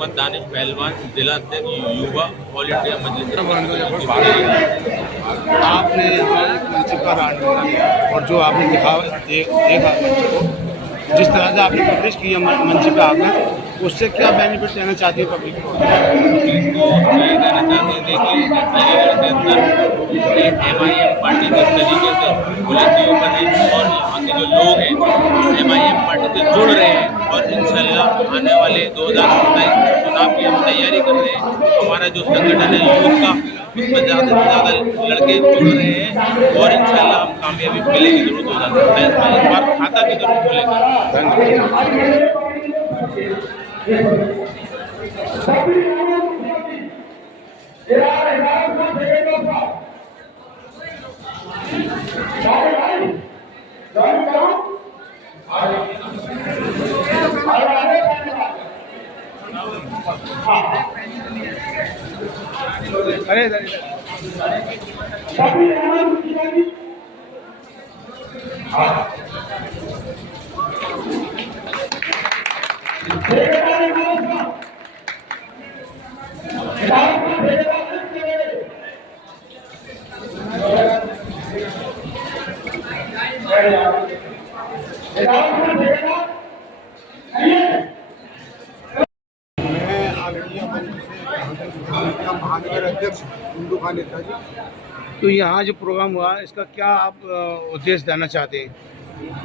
मोहम्मद दानिश पहलवान, जिला अध्यक्ष युवा ऑल इंडिया मजलिस। आपने यहाँ एक मंच का राजनीति किया और जो आपने देखा मंच को, जिस तरह से आपने कवरेज किया मंच पे आकर, उससे क्या बेनिफिट लेना चाहती है पब्लिक को? ये कहना चाहते हैं देखिए कि अलीगढ़ के अंदर MIM पार्टी जिस तरीके से बुलंदियों पर है और यहाँ के जो लोग हैं MIM पार्टी से जुड़ रहे हैं और इंशाल्लाह आने वाले 2027 चुनाव की हम तैयारी कर रहे हैं। हमारा जो संगठन है यूथ का, उसमें ज़्यादा से ज़्यादा लड़के जुड़ रहे हैं और इंशाल्लाह हम कामयाबी मिलेगी जरूर 2027 में। इस बार खाता भी जरूर खुलेगा। अरे महानगर अध्यक्ष हिंदू खान नेताजी। तो यहाँ जो प्रोग्राम हुआ इसका क्या आप उद्देश्य देना चाहते हैं?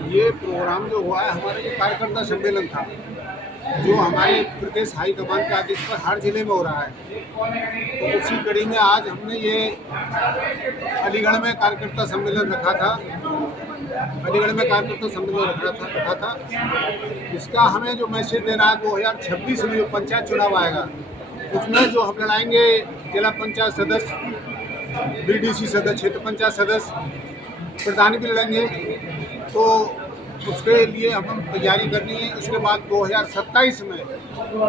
ये प्रोग्राम जो हुआ है हमारा ये कार्यकर्ता सम्मेलन था जो हमारे प्रदेश हाईकमान के आदेश पर हर जिले में हो रहा है। तो उसी कड़ी में आज हमने ये अलीगढ़ में कार्यकर्ता सम्मेलन रखा था। इसका हमें जो मैसेज देना है 2026 में जो पंचायत चुनाव आएगा उसमें जो हम लड़ाएंगे जिला पंचायत सदस्य, BDC सदस्य, क्षेत्र पंचायत सदस्य, प्रधानी भी लड़ेंगे। तो उसके लिए हम तैयारी करनी है। उसके बाद 2027 में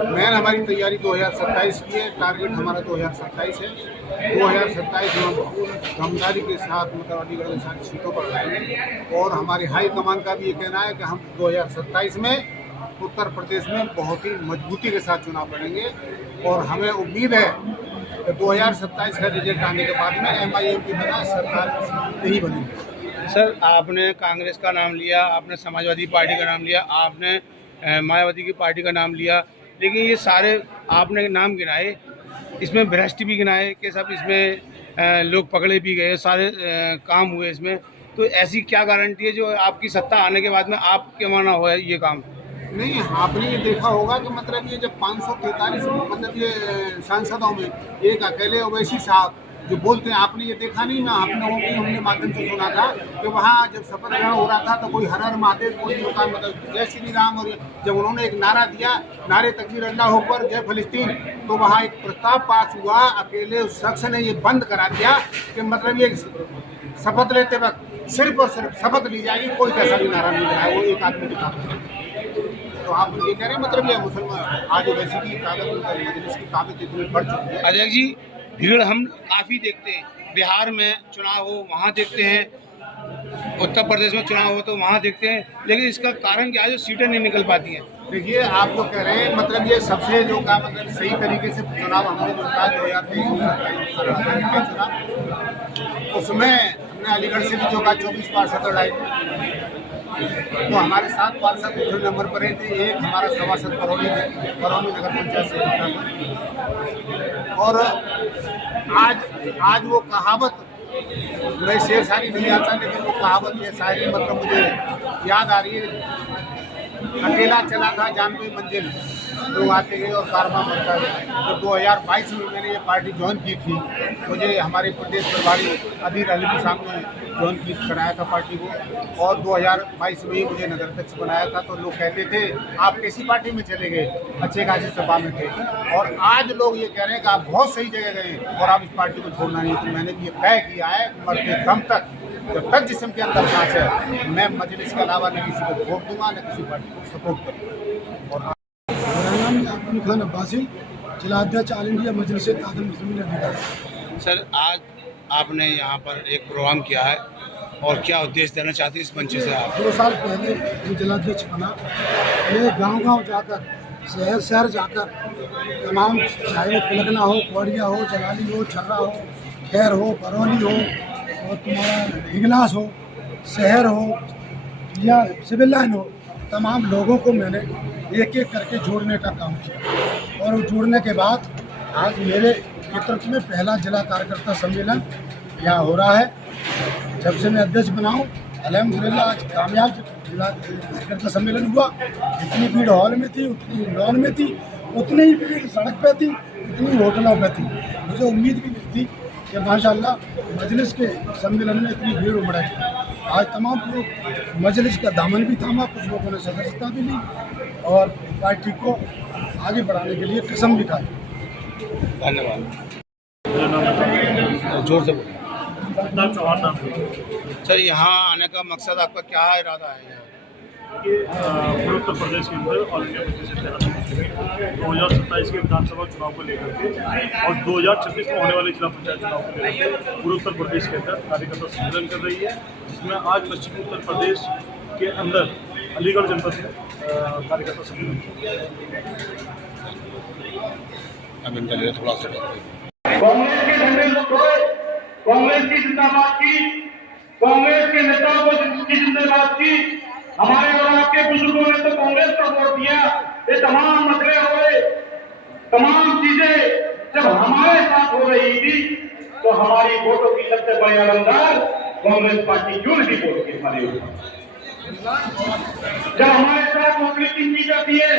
मेन हमारी तैयारी 2027 की है। टारगेट हमारा 2027 है। 2027 में हम ईमानदारी के साथ मतलब अलीगढ़ में सारी सीटों पर लड़ाएंगे और हमारे हाई कमान का भी ये कहना है कि हम 2027 में उत्तर प्रदेश में बहुत ही मजबूती के साथ चुनाव लड़ेंगे और हमें उम्मीद है कि 2027 का रिजल्ट आने के बाद में MIM की बना सरकार नहीं बनेगी। सर, आपने कांग्रेस का नाम लिया, आपने समाजवादी पार्टी का नाम लिया, आपने मायावती की पार्टी का नाम लिया, लेकिन ये सारे आपने नाम गिनाए, इसमें भ्रष्ट भी गिनाए कि सब इसमें लोग पकड़े भी गए, सारे काम हुए इसमें। तो ऐसी क्या गारंटी है जो आपकी सत्ता आने के बाद में आपके माना हो ये काम? नहीं, आपने ये देखा होगा कि मतलब ये जब 543 मतलब ये सांसदों में एक अकेले ओवैसी साहब जो बोलते हैं, आपने ये देखा नहीं ना? आप लोगों की हमने माध्यम से सुना था कि वहाँ जब शपथ ग्रहण हो रहा था तो कोई हर हर महादेव, कोई होता मतलब जय श्री राम, और जब उन्होंने एक नारा दिया, नारे तकबीर अल्लाह अकबर जय फिलिस्तीन, तो वहाँ एक प्रस्ताव पास हुआ। अकेले उस शख्स ने ये बंद करा दिया कि मतलब ये शपथ लेते वक्त सिर्फ और सिर्फ शपथ ली जाएगी, कोई कैसा भी नारा नहीं लगाया। वो एक आदमी के साथ। तो आप ये कह रहे हैं मतलब ये मुसलमान आज वैसे की ताकत मजलिस की ताकत इतनी बढ़ चुकी है। अध्यक्ष जी, भीड़ हम काफ़ी देखते हैं, बिहार में चुनाव हो वहाँ देखते हैं, उत्तर प्रदेश में चुनाव हो तो वहाँ देखते हैं, लेकिन इसका कारण क्या है जो सीटें नहीं निकल पाती हैं? देखिए, आप जो कह रहे हैं मतलब ये सबसे जो का मतलब सही तरीके से चुनाव हमने जो कहा 2023 चुनाव, उसमें हमने अलीगढ़ से भी जो कहा 24 पार्षद लड़ाई। तो हमारे 7 पार्षद दूसरे नंबर पर थे। एक हमारा सभासद करौली नगर पंचायत से था। और आज वो कहावत, मैं शेर शायरी नहीं आता लेकिन वो कहावत ये शायरी मतलब मुझे याद आ रही है। अकेला चला था जानवी मंजिल, लोग आते गए और कारवां बनता गया। तो 2022 में मैंने ये पार्टी ज्वाइन की थी। मुझे हमारे प्रदेश प्रभारी अधीर अलवी साहब ने ज्वाइन की कराया था पार्टी को, और 2022 में ही मुझे नगर अध्यक्ष बनाया था। तो लोग कहते थे आप कैसी पार्टी में चले गए, अच्छे खासी सभा में थे। और आज लोग ये कह रहे हैं कि आप बहुत सही जगह गए और आप इस पार्टी को छोड़ना नहीं। तो मैंने भी ये तय किया है मरते दम तक, जब तक जिस्म के अंदर सांस है, मैं मजलिस के अलावा न किसी को वोट दूंगा न किसी पार्टी को सपोर्ट करूँगा। और मेरा नाम याकूब खान अब्बासी, जिला अध्यक्ष ऑल इंडिया मजलिस आदम मुस्लिमीन अलीगढ़। सर, आज आपने यहाँ पर एक प्रोग्राम किया है और क्या उद्देश्य देना चाहते हैं इस मंच से आप? 2 साल पहले मैं जिलाध्यक्ष बना। मैं गांव-गांव जाकर शहर शहर जाकर तमाम, चाहे वो तिलकना हो, कोड़िया हो, जलाली हो, छर्रा हो, खैर हो, बरौली हो और तुम्हारा हिगलास हो, शहर हो या सिविल लाइन हो, तमाम लोगों को मैंने एक एक करके जोड़ने का काम किया। और वो जोड़ने के बाद आज मेरे नेतृत्व में पहला जिला कार्यकर्ता सम्मेलन यहाँ हो रहा है। जब से मैं अध्यक्ष बनाऊँ अल्हम्दुलिल्लाह आज कामयाब जिला कार्यकर्ता सम्मेलन हुआ। जितनी भीड़ हॉल में थी उतनी लॉन में थी, उतनी ही भीड़ सड़क पे थी, उतनी होटलों पे थी। मुझे उम्मीद भी नहीं थी कि माशाल्लाह मजलिस के सम्मेलन में इतनी भीड़ उमड़ेगी। आज तमाम लोग मजलिस का दामन भी थामा, कुछ लोगों ने सदस्यता भी ली और पार्टी को आगे बढ़ाने के लिए कसम भी खाई। धन्यवाद। मेरा नाम जोर से नाम चौहान नाम है। सर, यहाँ आने का मकसद आपका क्या इरादा है? ये पूरे उत्तर प्रदेश के अंदर ऑल इंडिया मजलिस इत्तेहाद 2027 के विधानसभा चुनाव को लेकर के और 2026 में होने वाले जिला पंचायत चुनाव को लेकर के पूरे उत्तर प्रदेश के अंदर कार्यकर्ता सम्मेलन कर रही है, जिसमें आज पश्चिमी उत्तर प्रदेश के अंदर अलीगढ़ जनपद में कार्यकर्ता सम्मेलन थोड़ा सा कांग्रेस के झंडे लुटाए, कांग्रेस की जिंदाबाद की, कांग्रेस के नेताओं की जिंदाबाद की। हमारे और आपके बुजुर्गों ने तो कांग्रेस का वोट दिया। ये तमाम मसले हुए, तमाम चीजें जब हमारे साथ हो रही थी तो हमारी वोटों की सबसे बड़ी अलमदार कांग्रेस पार्टी क्यों नहीं वोट की हमारे ऊपर? जब हमारे साथ नौकरी की जाती है,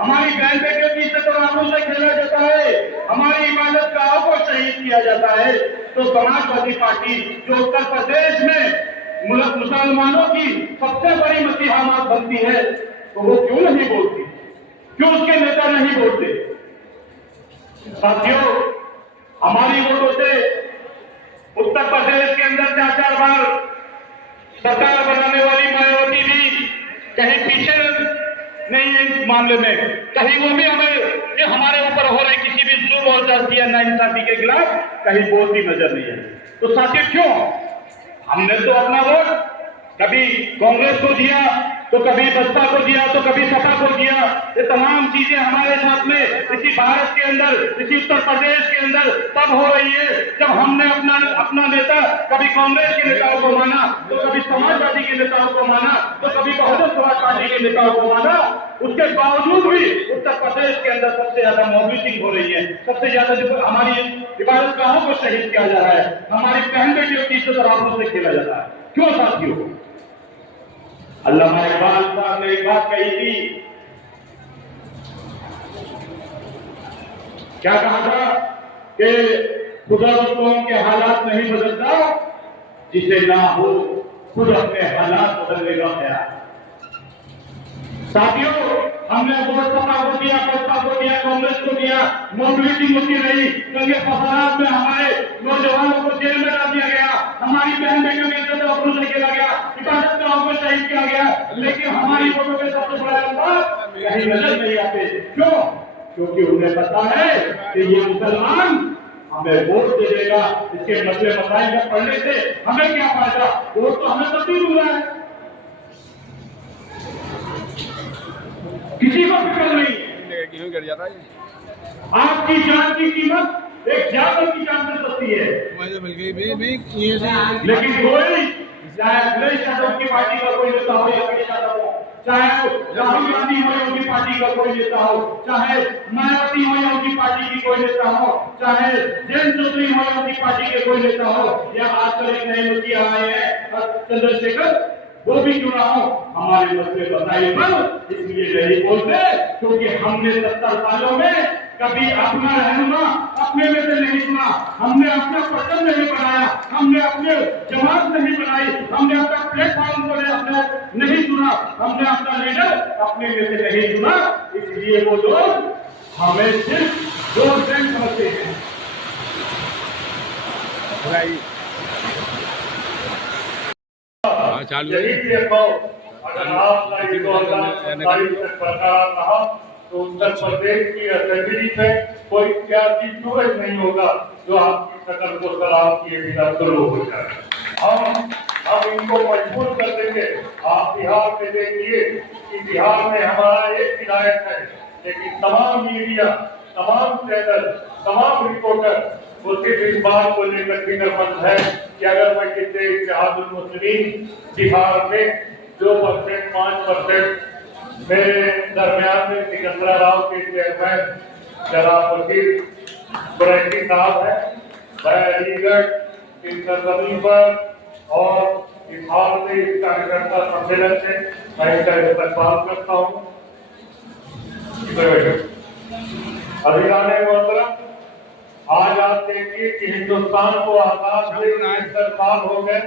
हमारी बहन बेटियों की इज्जत और आबरू से खेला जाता है, हमारी इबादत गाहों को शहीद किया जाता है, तो समाजवादी पार्टी जो उत्तर प्रदेश में मुसलमानों की सबसे बड़ी मसीहात बनती है, तो वो क्यों नहीं बोलती? क्यों उसके नेता नहीं बोलते? साथियों, हमारी वोटों से उत्तर प्रदेश के अंदर 4-4 बार सरकार बनाने वाली मायावती भी कहीं पीछे नहीं है इस मामले में, कहीं वो भी हमें ये हमारे ऊपर हो रहे किसी भी जुल्म और जाती या नाइंसाफी के खिलाफ कहीं बोलती नजर नहीं है। तो साथियों, क्यों? हमने तो अपना वोट कभी कांग्रेस को दिया, तो कभी बसपा को दिया, तो कभी सपा को दिया। ये तमाम चीजें हमारे साथ में इसी भारत के अंदर, इसी उत्तर प्रदेश के अंदर तब हो रही है जब हमने अपना नेता कभी कांग्रेस के नेताओं को माना, तो कभी समाजवादी के नेताओं को माना, तो कभी बहुजन समाज पार्टी के नेताओं को माना। उसके बावजूद भी उत्तर प्रदेश के अंदर सबसे ज्यादा मॉबिलिटी हो रही है, सबसे ज्यादा जो हमारी इबादत गाहों को शहीद किया जा रहा है, हमारी बहन बेटियों की इज्जत और आबरू से खेला जा रहा है। क्यों साथियों? अल्लामा इकबाल साहब ने एक बात कही थी, क्या कहा था कि खुदा उस कौम के हालात नहीं बदलता जिसे ना हो खुद अपने हालात बदलने का ख्याल। साथियों, हमने वोट सपा को दिया, बसपा को दिया, कांग्रेस को दिया, मोबिलिटी होती रही, दंगे फसाद में हमारे नौजवानों को जेल में डाल दिया गया, हमारी बहन बेटियों की इज्जत और आबरू से खेला गया, इबादत गाहों को शहीद किया गया, लेकिन हमारी वोटों के सबसे बड़ा नंबर कहीं नजर नहीं आते। क्यों? क्योंकि उन्हें पता है कि ये मुसलमान हमें वोट दे देगा, इसके मसले मसाइल में पढ़ने से हमें क्या फायदा? वोट तो हमें तब्दील हुआ है, किसी को फिक्र नहीं। आपकी जान की कीमत एक जानवर की जान से सस्ती है, लेकिन कोई, चाहे अखिलेश यादव की पार्टी का कोई नेता हो या अखिलेश यादव हो, चाहे राहुल गांधी हो या उनकी पार्टी का कोई नेता हो, चाहे मायावती हो या उनकी पार्टी की कोई नेता हो, चाहे जयंत चौधरी हो या उनकी पार्टी के कोई नेता हो, या आजकल एक नए मुखी आए हैं चंद्रशेखर, वो भी क्यों ना हो, हमारे मसले बताइए पर इसलिए नहीं बोलते क्योंकि हमने 70 सालों में कभी अपना रहनुमा अपने में से नहीं सुना, हमने अपना पसंद नहीं बनाया, हमने अपने जमात नहीं बनाई, हमने अपना प्लेटफॉर्म को अपना नहीं सुना, हमने अपना लीडर अपने में से नहीं सुना। इसलिए वो लोग हमें सिर्फ 2 दिन समझते हैं। अगर आपका ये 2027 तक बरकरार रहा तो उत्तर प्रदेश की असेंबली में कोई सियासी सूरज नहीं होगा जो आपकी शकल को सलाम किए बिना शुरू हो जाए। हम इनको मजबूर कर देंगे। आप बिहार में देखिए कि बिहार में हमारा एक विधायक है, लेकिन तमाम मीडिया, तमाम चैनल, तमाम रिपोर्टर वो सिर्फ इस बात को लेकर फिक्रमंद है कि अगर मैं किसी इत्तेहादुल मुस्लिमीन बिहार में 2%, 5% मेरे दरमियान में सिकंदरा राव के चेयरमैन जनाब वकील कुरैशी साहब है, मैं अलीगढ़ इस सरजमीन पर और इस हाल में इस कार्यकर्ता सम्मेलन से मैं इसका इस्तेमाल करता हूँ। मोहतरम, आज आप देखिए कि हिंदुस्तान को आजाद हुए 70 साल हो गए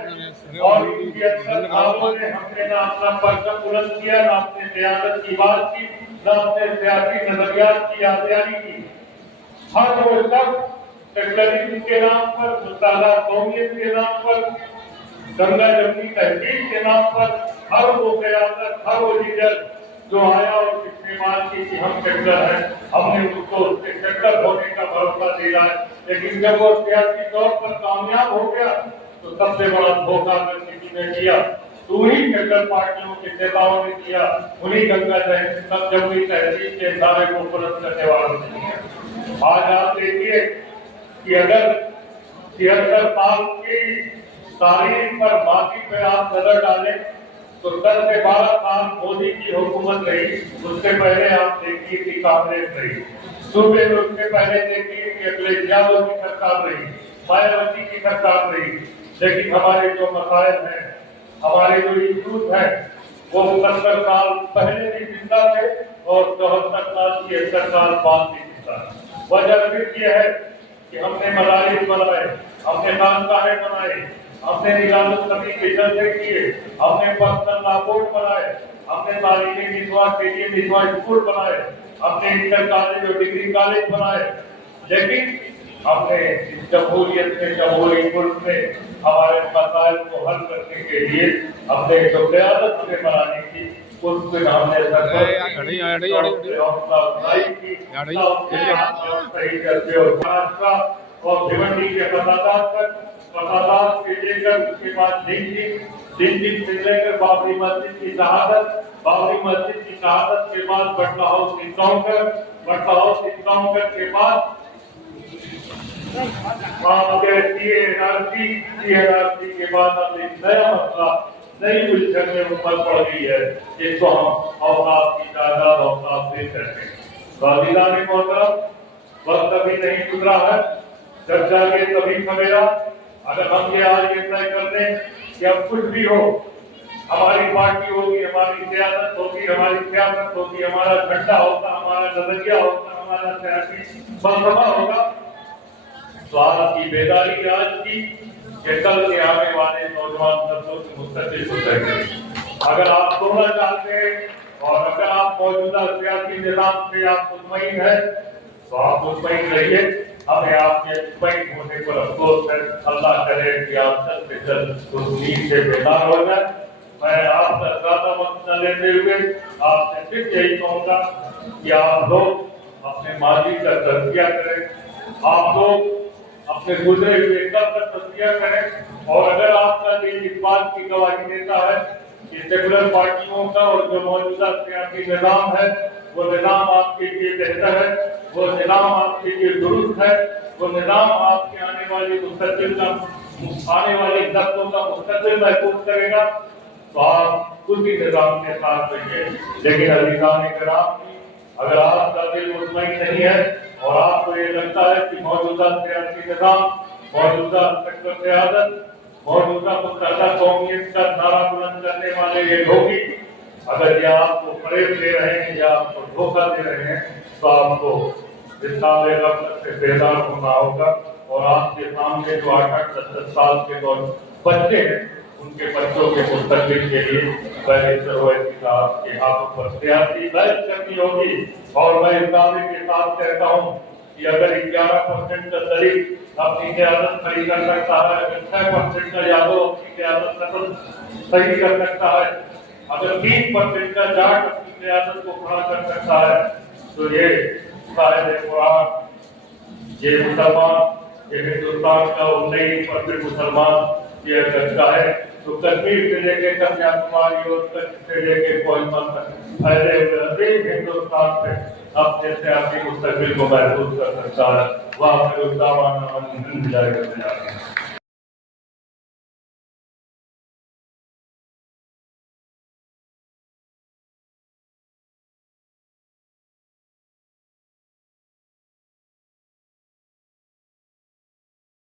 और इन 70 सालों में हमने ना अपना परचम बुलंद किया, ना अपने सियासत की बात की, ना अपने सियासी नजरियात की यादगारी की। हर वो सब सेक्युलरिज्म के नाम पर, मुस्तादा कौमियत के नाम पर, गंगा जमनी तहजीब के नाम पर हर वो क़यादत, हर वो लीडर जो आया और जिसने बात की कि हम सेक्युलर हैं, हमने उसको उसके सेक्युलर होने का भरोसा दिया है। लेकिन जब वो सियासी तौर पर कामयाब हो गया तो सबसे बड़ा धोखा अगर किसी ने किया तो उन्हीं सेक्युलर पार्टियों के नेताओं ने किया, उन्हीं गंगा जमनी तहजीब के दावे को बुलंद करने वालों ने किया। आज आप देखिए कि अगर 73 साल की तारीख पर माजी पे आप नजर डालें तो 10 से 12 साल मोदी की हुकूमत रही, उससे पहले आप देखिए कि कांग्रेस रही, सूबे में उससे पहले देखिए कि अखिलेश यादव की सरकार रही, मायावती की सरकार रही। लेकिन हमारे जो मसाइल हैं, हमारे जो इश्यूज हैं, वो 70 साल पहले भी जिंदा थे और 74 साल 73 साल बाद भी जिंदा। वजह सिर्फ ये है कि हमने मदारिस बनाए, हमने खानकाहें बनाए, हमने निजामुल नबी के जलसे किए, हमने पर्सनल लॉ कोर्ट बनाए, हमने तालीमी मिसवा के लिए मिसवा स्कूल बनाए, हमने इंटर कॉलेज और डिग्री कॉलेज बनाए। लेकिन हमने इस जमहूरियत में, जमहूरी मुल्क में हमारे मसाइल को हल करने के लिए हमने जो क़यादत हमें बनानी थी उसमें हमने सही करते और भिवंडी के फसादात के लेकर उसके बाद दिन से लेकर बाबरी मस्जिद की शहादत, बाबरी मस्जिद की शहादत के बाद बटला हाउस इनकाउंटर, बटला हाउस इनकाउंटर के बाद TNRC के बाद अब एक नया मसला, नई उलझन में ऊपर पड़ गई है, जिसको हम औकात की तादाद औकात दे सकते हैं। वाजिदाने मोहतरम, वक्त अभी नहीं गुजरा है, जब जाके तभी सवेरा। अगर हम ये आज ये तय कर दें कि अब कुछ भी हो, हमारी पार्टी होगी, हमारी सियासत होगी, हमारी सियासत होगी, हमारा झंडा होगा, हमारा नजरिया होगा, हमारा सियासी फलसफा होगा, तो आज की बेदारी आज की कि कल के आने वाले नौजवान नस्लों की मुस्तकबिल गुजरेगी। अगर आप तोड़ना चाहते हैं और अगर आप मौजूदा सियासी निजाम से आप मुतमईन हैं तो आप मुतमईन रहिए। हमें आपके मुतमईन होने पर अफसोस है। अल्लाह करे कि आप जल्द से जल्द उस नींद से बेदार हो जाए। मैं आपसे ज्यादा वक्त न लेते हुए आपसे फिर यही कहूँगा कि आप लोग अपने माजी का तज़किया करें, आप लोग अपने गुजरे हुए कब का तज़किया करें। और अगर आपका दिल इस बात की गवाही देता है कि सेकुलर पार्टियों का और जो मौजूदा सियासी निज़ाम है वो निज़ाम आपके लिए बेहतर है, वो निज़ाम आपके लिए दुरुस्त है, वो निज़ाम आपके आने वाली मुस्तक़बिल का, आने वाली नस्लों का मुस्तक़बिल महफूज करेगा, तो आप उसी निज़ाम के साथ रहिए। लेकिन अज़ीज़ान किराम, अगर आपका दिल मुतमईन नहीं है और आपको ये लगता है कि मौजूदा सियासी निज़ाम, मौजूदा सेक्टर क़यादत, मौजूदा मुत्तहदा कौमियत का नारा बुलंद करने वाले ये लोग ही अगर ये आपको फरेब दे रहे हैं या आपको धोखा दे रहे हैं, तो आपको इस काबिल वक्त से बेदार होना होगा। और आपके सामने जो 8-10 साल के बच्चे हैं, उनके बच्चों के मुस्तक़बिल के लिए साहब के हाथों पर सियासी बहस करनी होगी। और मैं इस दावे के साथ कहता हूँ कि अगर 11% का दलित अपनी क़यादत खड़ी कर सकता है, अगर 6% का यादव अपनी क़यादत सही कर सकता है, अगर 3% का जाट अपनी क़यादत को खड़ा कर सकता है, तो ये साहिब कुरान, ये मुसलमान, ये हिंदुस्तान का 19% मुसलमान ये करता है, तो कश्मीर से लेकर कन्याकुमारी और कच्छ से लेकर कोहिमा तक फैले हुए हिंदुस्तान पे अपने से आपकी मुस्तकबिल को महफूज कर सकता है। वह फिर उस दावा में हम जाएगा।